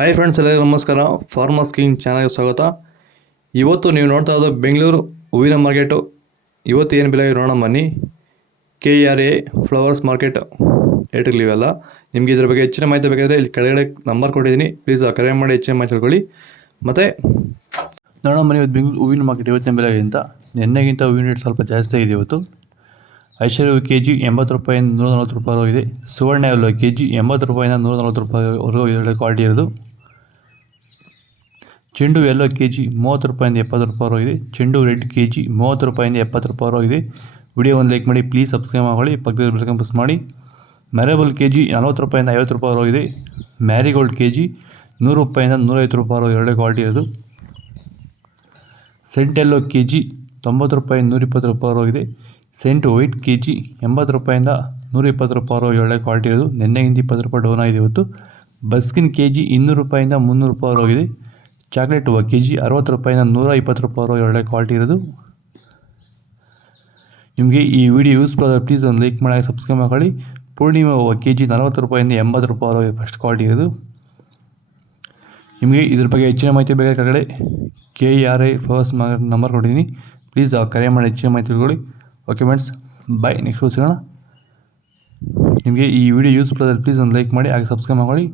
Hi friends, ಎಲ್ಲರಿಗೂ ನಮಸ್ಕಾರ. Farmers king ಚಾನಲ್ಗೆ ಸ್ವಾಗತ. ಇವತ್ತು ನೀವು ನೋಡ್ತಾ ಇರೋದು ಬೆಂಗಳೂರು ಹೂವಿನ ಮಾರ್ಕೆಟು. ಇವತ್ತು ಏನು ಬೆಲೆ ನೋಡೋಣ ಬನ್ನಿ. KRA ಫ್ಲವರ್ಸ್ ಮಾರ್ಕೆಟ್ ರೇಟ್ಗಳಿವೆಲ್ಲ. ನಿಮಗೆ ಇದ್ರ ಬಗ್ಗೆ ಹೆಚ್ಚಿನ ಮಾಹಿತಿ ಬೇಕಾದರೆ ಇಲ್ಲಿ ಕೆಳಗಡೆ ನಂಬರ್ ಕೊಟ್ಟಿದ್ದೀನಿ, ಪ್ಲೀಸ್ ಕರೆ ಮಾಡಿ ಹೆಚ್ಚಿನ ಮಾಹಿತಿ ತಿಳ್ಕೊಳ್ಳಿ. ಮತ್ತು ನೋಡೋಣ ಬನ್ನಿ, ಇವತ್ತು ಬೆಂಗಳೂರು ಹೂವಿನ ಮಾರ್ಕೆಟ್ ಇವತ್ತಿನ ಬೆಲೆಗಿಂತ ನಿನ್ನೆಗಿಂತ ಹೂವಿನ ರೇಟ್ ಸ್ವಲ್ಪ ಜಾಸ್ತಿ ಆಗಿದೆ. ಇವತ್ತು ಐಶ್ವರ್ಯ KG 80 ರೂಪಾಯಿಂದ 140 ರೂಪಾಯಿ ಹೋಗಿದೆ. ಸುವರ್ಣ ಎಲ್ಲೋ KG 80 ರೂಪಾಯಿಂದ 140 ರೂಪಾಯಿವರೆಗೂ ಇದರಲ್ಲಿ ಕ್ವಾಲಿಟಿ ಇರೋದು. ಚೆಂಡು ಎಲ್ಲೋ KG 30 ರೂಪಾಯಿಂದ 70 ರೂಪಾಯಿ ಹೋಗಿದೆ. ಚೆಂಡು ರೆಡ್ KG 30 ರೂಪಾಯಿಂದ 70 ರೂಪಾಯಿ ಹೋಗಿದೆ. ವಿಡಿಯೋ ಒಂದು ಲೈಕ್ ಮಾಡಿ, ಪ್ಲೀಸ್ ಸಬ್ಸ್ಕ್ರೈಬ್ ಮಾಡಿ, ಪಕ್ಕದಲ್ಲಿ ಬೆಲ್ ಐಕಾನ್ ಪ್ರೆಸ್ ಮಾಡಿ. ಮ್ಯಾರೇಬಲ್ KG 40 ರೂಪಾಯಿಂದ 50 ರೂಪಾಯಿ ಹೋಗಿದೆ. ಮ್ಯಾರಿಗೋಲ್ಡ್ KG 100 ರೂಪಾಯಿಂದ 150 ರೂಪಾಯಿ ಎರಡೇ ಕ್ವಾಲಿಟಿ ಇರೋದು. ಸೆಂಟ್ ಎಲ್ಲೋ KG 90 ರೂಪಾಯಿಂದ 120 ರೂಪಾಯಿ ಹೋಗಿದೆ. ಸೆಂಟ್ ವೈಟ್ KG 80 ರೂಪಾಯಿಂದ 120 ರೂಪಾಯಿ ಎರಡೇ ಕ್ವಾಲಿಟಿ ಇರೋದು. ನಿನ್ನೆಗಿಂತ 20 ರೂಪಾಯಿ ಡೌನ್ ಆಗಿದೆ ಇವತ್ತು. ಬಸ್ಕಿನ್ KG 200 ರೂಪಾಯಿಂದ 300 ರೂಪಾಯಿ ಹೋಗಿದೆ. ಚಾಕ್ಲೇಟ್ ಹೂವು KG 60 ರೂಪಾಯಿಂದ 120 ರೂಪಾಯಿ ಎರಡೇ ಕ್ವಾಲಿಟಿ ಇರೋದು. ನಿಮಗೆ ಈ ವಿಡಿಯೋ ಯೂಸ್ಫುಲ್ ಆದರೆ ಪ್ಲೀಸ್ ಒಂದು ಲೈಕ್ ಮಾಡಿ, ಸಬ್ಸ್ಕ್ರೈಬ್ ಮಾಡಿ. ಪೂರ್ಣಿಮಾ ಹೂವು KG 40 ರೂಪಾಯಿಂದ 80 ರೂಪಾಯಿ ಫಸ್ಟ್ ಕ್ವಾಲಿಟಿ ಇರೋದು. ನಿಮಗೆ ಇದ್ರ ಬಗ್ಗೆ ಹೆಚ್ಚಿನ ಮಾಹಿತಿ ಬೇಕಾದರೆ KRA ಫ್ಲವರ್ಸ್ ನಂಬರ್ ಕೊಟ್ಟಿದ್ದೀನಿ, ಪ್ಲೀಸ್ ಕರೆ ಮಾಡಿ ಹೆಚ್ಚಿನ ಮಾಹಿತಿ ತಿಳ್ಕೊಳ್ಳಿ. ಓಕೆ ಫ್ರೆಂಡ್ಸ್, ಬಾಯ್. ನೆಕ್ಸ್ಟ್ ಸಿಗೋಣ. ನಿಮಗೆ ಈ ವಿಡಿಯೋ ಯೂಸ್ಫುಲ್ ಆದರೆ ಪ್ಲೀಸ್ ಒಂದು ಲೈಕ್ ಮಾಡಿ, ಹಾಗೆ ಸಬ್ಸ್ಕ್ರೈಬ್ ಮಾಡಿ.